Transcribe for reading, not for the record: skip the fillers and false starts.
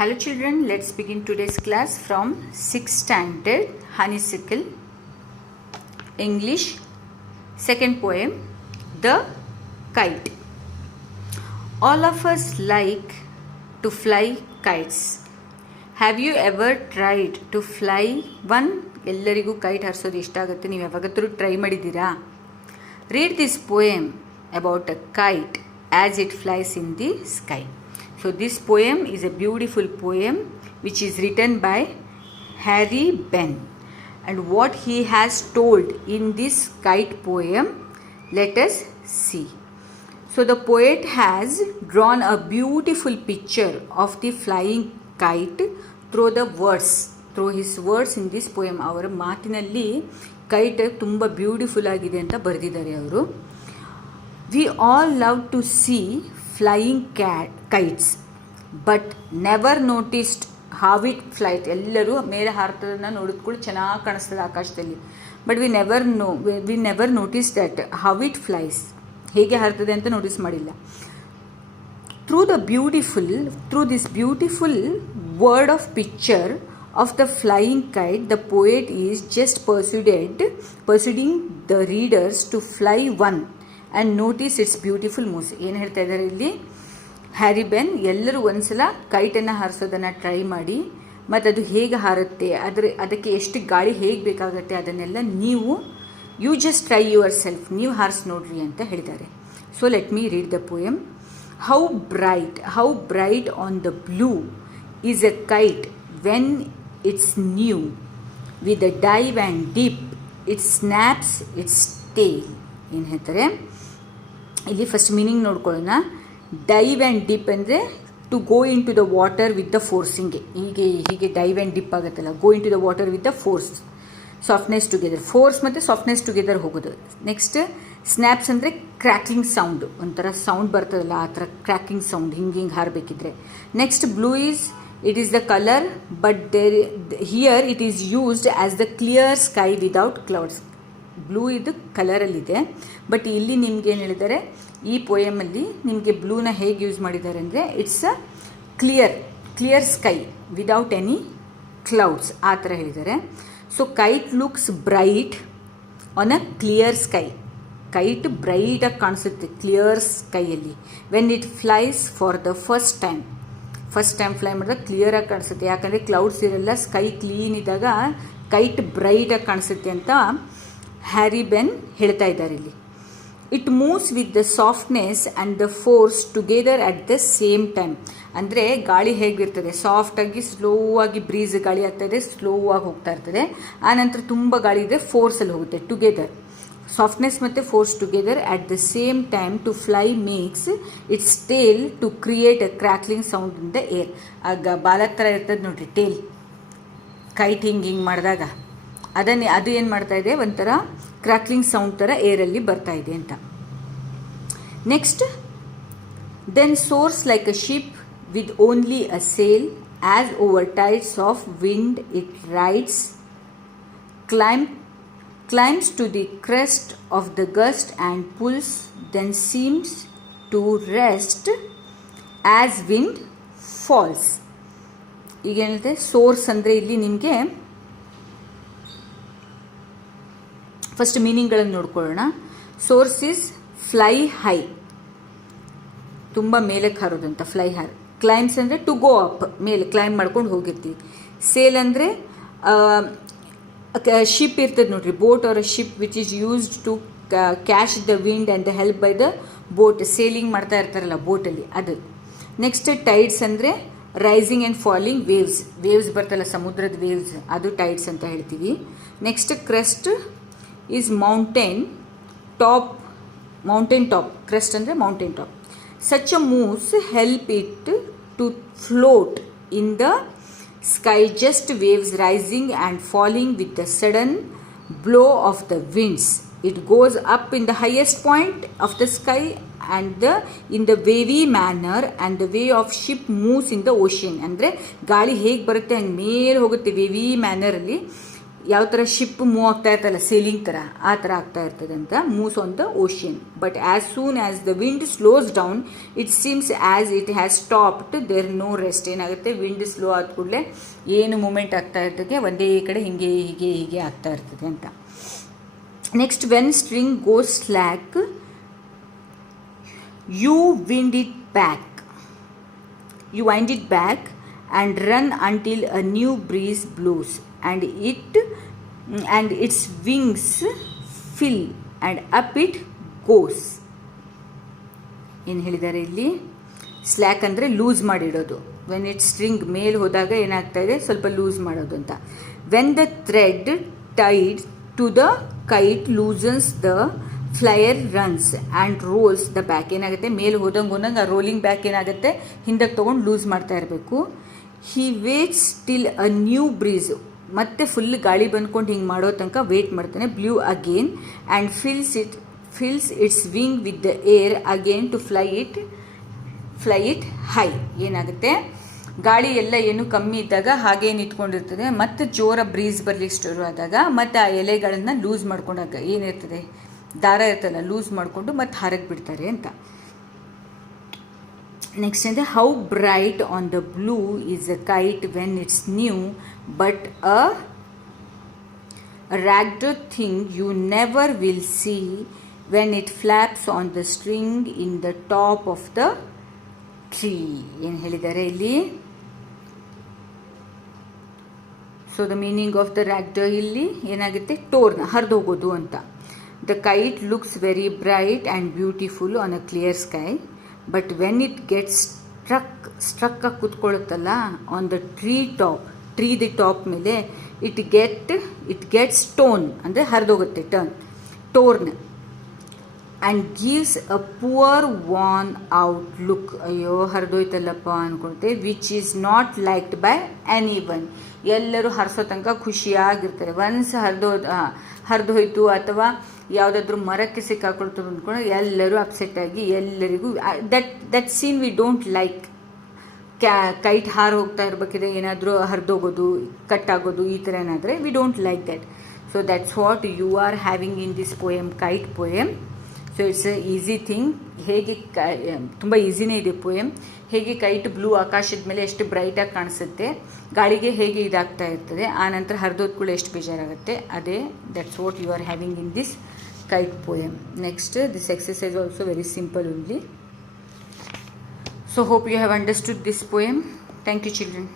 Hello children, let's begin today's class from 6th standard Honeysuckle English. Second poem, The Kite. All of us like to fly kites. Have you ever tried to fly one? ಎಲ್ಲರಿಗೂ kite ಹಾರಿಸೋದು ಇಷ್ಟ ಆಗುತ್ತೆ. ನೀವು ಯಾವಾಗಾದರೂ try ಮಾಡಿದ್ದೀರಾ? Read this poem about a kite as it flies in the sky. So this poem is a beautiful poem which is written by Harry Ben, and what he has told in this kite poem, let us see. So the poet has drawn a beautiful picture of the flying kite through his words in this poem. ಅವರ ಮಾತಿನಲ್ಲಿ kite ತುಂಬ beautiful ಆಗಿದೆ ಅಂತ ಬರೆದಿದ್ದಾರೆ ಅವರು. We all love to see flying kites, but never noticed how it flies. ಎಲ್ಲರೂ ಮೇಲೆ ಹಾರ್ತದನ್ನ ನೋಡಿದ್ಕೊಳ್ಳಿ ಚೆನ್ನಾಗಿ ಕಾಣಿಸ್ತದೆ ಆಕಾಶದಲ್ಲಿ, but we never notice that how it flies, ಹೇಗೆ ಹಾರ್ತದೆ ಅಂತ ನೋಟಿಸ್ ಮಾಡಿಲ್ಲ. Through this beautiful word of picture of the flying kite, the poet is just persuading the readers to fly one and notice its beautiful moves. ಏನು ಹೇಳ್ತಾ ಇದ್ದಾರೆ ಇಲ್ಲಿ Harry ಬೆನ್, ಎಲ್ಲರೂ ಒಂದ್ಸಲ ಕೈಟನ್ನು ಹಾರಿಸೋದನ್ನು try ಮಾಡಿ, ಮತ್ತು ಅದು ಹೇಗೆ ಹಾರುತ್ತೆ, ಅದಕ್ಕೆ ಎಷ್ಟು ಗಾಳಿ ಹೇಗೆ ಬೇಕಾಗುತ್ತೆ ಅದನ್ನೆಲ್ಲ you just try yourself, ನೀವು ಹಾರಿಸಿ ನೋಡ್ರಿ ಅಂತ ಹೇಳಿದ್ದಾರೆ. So let me read the poem. How bright on the blue is a kite when it's new, with a dive and dip it snaps its tail. ಏನು ಹೇಳ್ತಾರೆ ಇಲ್ಲಿ, first meaning ನೋಡ್ಕೊಳ್ಳೋಣ. Dive and dip ಅಂದರೆ to go into the water with the ಫೋರ್ಸಿಂಗೆ, ಹೀಗೆ dive and dip ಆಗುತ್ತಲ್ಲ, go into the water with the force, softness together, force ಮತ್ತು softness together ಹೋಗೋದು. ನೆಕ್ಸ್ಟ್ ಸ್ನ್ಯಾಪ್ಸ್ ಅಂದರೆ cracking sound, ಒಂಥರ sound ಬರ್ತದಲ್ಲ ಆ ಥರ ಕ್ರ್ಯಾಕಿಂಗ್ ಸೌಂಡ್, ಹಿಂಗೆ ಹಾರಬೇಕಿದ್ರೆ. Next blue it is the colour, but here it is used as the clear sky without clouds. Blue ಇದು ಕಲರಲ್ಲಿದೆ, ಬಟ್ ಇಲ್ಲಿ ನಿಮ್ಗೆ ಏನು ಹೇಳಿದ್ದಾರೆ ಈ ಪೋಯಮಲ್ಲಿ, ನಿಮಗೆ ಬ್ಲೂನ ಹೇಗೆ ಯೂಸ್ ಮಾಡಿದ್ದಾರೆ ಅಂದರೆ it's a clear sky without any clouds, ಆ ಥರ ಹೇಳಿದ್ದಾರೆ. So kite looks bright on a clear sky. Kite ಬ್ರೈಟಾಗಿ ಕಾಣಿಸುತ್ತೆ ಕ್ಲಿಯರ್ ಸ್ಕೈಯಲ್ಲಿ. When it flies for the first time fly ಮಾಡಿದಾಗ ಕ್ಲಿಯರಾಗಿ ಕಾಣಿಸುತ್ತೆ, ಯಾಕಂದರೆ ಕ್ಲೌಡ್ಸ್ ಇರಲ್ಲ, ಸ್ಕೈ ಕ್ಲೀನ್ ಇದ್ದಾಗ ಕೈಟ್ ಬ್ರೈಟಾಗಿ ಕಾಣಿಸುತ್ತೆ ಅಂತ ಹ್ಯಾರಿ ಬೆನ್ ಹೇಳ್ತಾ ಇದ್ದಾರೆ ಇಲ್ಲಿ. It moves with the softness and the force together at the same time. ಅಂದರೆ ಗಾಳಿ ಹೇಗಿರ್ತದೆ, ಸಾಫ್ಟಾಗಿ ಸ್ಲೋ ಆಗಿ ಬ್ರೀಸ್ ಗಾಳಿ ಆಗ್ತಾಯಿದೆ, ಸ್ಲೋ ಆಗಿ ಹೋಗ್ತಾ ಇರ್ತದೆ. ಆನಂತರ ತುಂಬ ಗಾಳಿ ಇದ್ದರೆ ಫೋರ್ಸಲ್ಲಿ ಹೋಗುತ್ತೆ. ಟುಗೆದರ್, ಸಾಫ್ಟ್ನೆಸ್ ಮತ್ತು force together at the same time to fly makes its tail to create a crackling sound in the air. ಆಗ ಬಾಲದ ಥರ ಇರ್ತದೆ ನೋಡಿರಿ ಟೇಲ್, ಕೈಟ್ ಹಿಂಗೆ ಮಾಡಿದಾಗ ಅದು ಏನು ಮಾಡ್ತಾ ಇದೆ, ಒಂಥರ ಕ್ರ್ಯಾಕ್ಲಿಂಗ್ ಸೌಂಡ್ ಥರ ಏರಲ್ಲಿ ಬರ್ತಾ ಇದೆ ಅಂತ. Next, then soars like a ship with only a sail, as over tides of wind it rides, climbs to the crest of the gust and pulls, then seems to rest as wind falls. ಈಗ ಏನಿದೆ, source ಅಂದರೆ ಇಲ್ಲಿ ನಿಮಗೆ first ಮೀನಿಂಗ್ಗಳನ್ನು ನೋಡ್ಕೊಳ್ಳೋಣ. Source is fly high, ತುಂಬ ಮೇಲಕ್ಕೆ ಹಾರೋದು ಅಂತ, ಫ್ಲೈ ಹಾರ್. ಕ್ಲೈಮ್ಸ್ ಅಂದರೆ ಟು ಗೋ ಅಪ್, ಮೇಲೆ ಕ್ಲೈಮ್ ಮಾಡ್ಕೊಂಡು ಹೋಗಿರ್ತೀವಿ. ಸೇಲ್ ಅಂದರೆ ಶಿಪ್ ಇರ್ತದೆ ನೋಡ್ರಿ, boat or a ship which is used to catch the wind and the help by the boat, sailing ಮಾಡ್ತಾ ಇರ್ತಾರಲ್ಲ ಬೋಟಲ್ಲಿ ಅದು. ನೆಕ್ಸ್ಟ್ ಟೈಡ್ಸ್ ಅಂದರೆ ರೈಸಿಂಗ್ ಆ್ಯಂಡ್ ಫಾಲಿಂಗ್ ವೇವ್ಸ್ ಬರ್ತಲ್ಲ, ಸಮುದ್ರದ ವೇವ್ಸ್, ಅದು ಟೈಡ್ಸ್ ಅಂತ ಹೇಳ್ತೀವಿ. Next crest is mountain top, crest ಅಂದರೆ mountain top. Such a moves help it to float in the sky, just waves rising and falling with the sudden blow of the winds. It goes up in the highest point of the sky and in the wavy manner, and the way of ship moves in the ocean. ಅಂದರೆ ಗಾಳಿ ಹೇಗೆ ಬರುತ್ತೆ ಹಂಗೆ ಮೇಲೆ ಹೋಗುತ್ತೆ ವೇವಿ ಮ್ಯಾನರಲ್ಲಿ, ಯಾವ ಥರ ship move ಆಗ್ತಾ ಇರ್ತಲ್ಲ ಸೇಲಿಂಗ್ ಥರ, ಆ ಥರ ಆಗ್ತಾ ಇರ್ತದೆ ಅಂತ. Moves on the ocean. But as soon as the wind slows down it seems as it has stopped there no rest. ಏನಾಗುತ್ತೆ, ವಿಂಡ್ ಸ್ಲೋ ಆದ ಕೂಡಲೇ ಏನು ಮೂಮೆಂಟ್ ಆಗ್ತಾ ಇರ್ತದೆ, ಒಂದೇ ಕಡೆ ಹೀಗೆ ಹೀಗೆ ಹೀಗೆ ಆಗ್ತಾ ಇರ್ತದೆ ಅಂತ. Next, when string goes slack you wind it back and run until a new breeze blows and its wings fill and up it goes. ಏನು ಹೇಳಿದ್ದಾರೆ ಇಲ್ಲಿ? ಸ್ಲ್ಯಾಕ್ ಅಂದರೆ ಲೂಸ್ ಮಾಡಿಡೋದು. ವೆನ್ ಇಟ್ ಸ್ಟ್ರಿಂಗ್ ಮೇಲೆ ಹೋದಾಗ ಏನಾಗ್ತಾ ಇದೆ, ಸ್ವಲ್ಪ ಲೂಸ್ ಮಾಡೋದು ಅಂತ. When the thread tied to the kite loosens the flyer runs and rolls the back. ಏನಾಗುತ್ತೆ, ಮೇಲೆ ಹೋದಂಗೆ ಆ ರೋಲಿಂಗ್ ಬ್ಯಾಕ್ ಏನಾಗುತ್ತೆ, ಹಿಂದಕ್ಕೆ ತೊಗೊಂಡು ಲೂಸ್ ಮಾಡ್ತಾ ಇರಬೇಕು. He waits till a new breeze. ಮತ್ತೆ ಫುಲ್ ಗಾಳಿ ಬಂದ್ಕೊಂಡು ಹಿಂಗೆ ಮಾಡೋ ತನಕ ವೇಟ್ ಮಾಡ್ತಾನೆ. Blue again and fills its wing with the air again to fly it high. ಏನಾಗುತ್ತೆ, ಗಾಳಿ ಎಲ್ಲ ಏನು ಕಮ್ಮಿ ಇದ್ದಾಗ ಹಾಗೇ ನಿಂತ್ಕೊಂಡಿರ್ತದೆ. ಮತ್ತು ಜೋರ ಬ್ರೀಸ್ ಬರಲಿಕ್ಕೆ ಶುರು ಆದಾಗ ಮತ್ತು ಆ ಎಲೆಗಳನ್ನು ಲೂಸ್ ಮಾಡ್ಕೊಂಡಾಗ ಏನಿರ್ತದೆ, ದಾರ ಇರ್ತಲ್ಲ, ಲೂಸ್ ಮಾಡಿಕೊಂಡು ಮತ್ತೆ ಹಾರಕ್ಕೆ ಬಿಡ್ತಾರೆ ಅಂತ. ನೆಕ್ಸ್ಟ್ ಅಂದರೆ, how bright on the blue is a kite when it's new but a ragged thing you never will see when it flaps on the string in the top of the tree. ಏನು ಹೇಳಿದ್ದಾರೆ ಇಲ್ಲಿ? So the meaning of the ragged ಇಲ್ಲಿ ಏನಾಗುತ್ತೆ, torn, ಹರಿದೋಗೋದು ಅಂತ. The kite looks very bright and beautiful on a clear sky, but when it gets struck ಕೂತ್ಕೊಳ್ಳುತ್ತಲ್ಲ on the tree top ಮೇಲೆ, it gets torn ಅಂದರೆ ಹರಿದೋಗುತ್ತೆ, torn and gives a poor worn out look. ಅಯ್ಯೋ ಹರಿದೋಯ್ತಲ್ಲಪ್ಪ ಅನ್ಕೊಳ್ತೆ. which is not liked by anyone. ಎಲ್ಲರೂ ಹರಿಸೋ ತನಕ ಖುಷಿಯಾಗಿರ್ತಾರೆ. Once ಹರಿದೋಯ್ತು ಅಥವಾ ಯಾವುದಾದ್ರೂ ಮರಕ್ಕೆ ಸಿಕ್ಕಾಕೊಳ್ತು ಅಂದ್ಕೊಂಡು ಎಲ್ಲರೂ ಅಪ್ಸೆಟ್ ಆಗಿ ಎಲ್ಲರಿಗೂ that scene we don't like. Kite ಹಾರು ಹೋಗ್ತಾ ಇರಬೇಕಿದ್ರೆ ಏನಾದರೂ ಹರಿದೋಗೋದು, ಕಟ್ಟಾಗೋದು, ಈ ಥರ ಏನಾದರೆ we don't like that. So that's what you are having in this poem, kite poem. So it's a easy thing. ಹೇಗೆ ತುಂಬ ಈಸಿನೇ ಇದೆ ಪೋಯಮ್. ಹೇಗೆ ಕೈಟ್ ಬ್ಲೂ ಆಕಾಶದ ಮೇಲೆ ಎಷ್ಟು ಬ್ರೈಟಾಗಿ ಕಾಣಿಸುತ್ತೆ, ಗಾಳಿಗೆ ಹೇಗೆ ಇದಾಗ್ತಾ ಇರ್ತದೆ, ಆ ನಂತರ ಹರಿದೋದ್ ಕೂಡ ಎಷ್ಟು ಬೇಜಾರಾಗುತ್ತೆ, ಅದೇ that's what you are having in this kite poem. Next, this exercise also very simple only. So hope you have understood this poem. Thank you, children.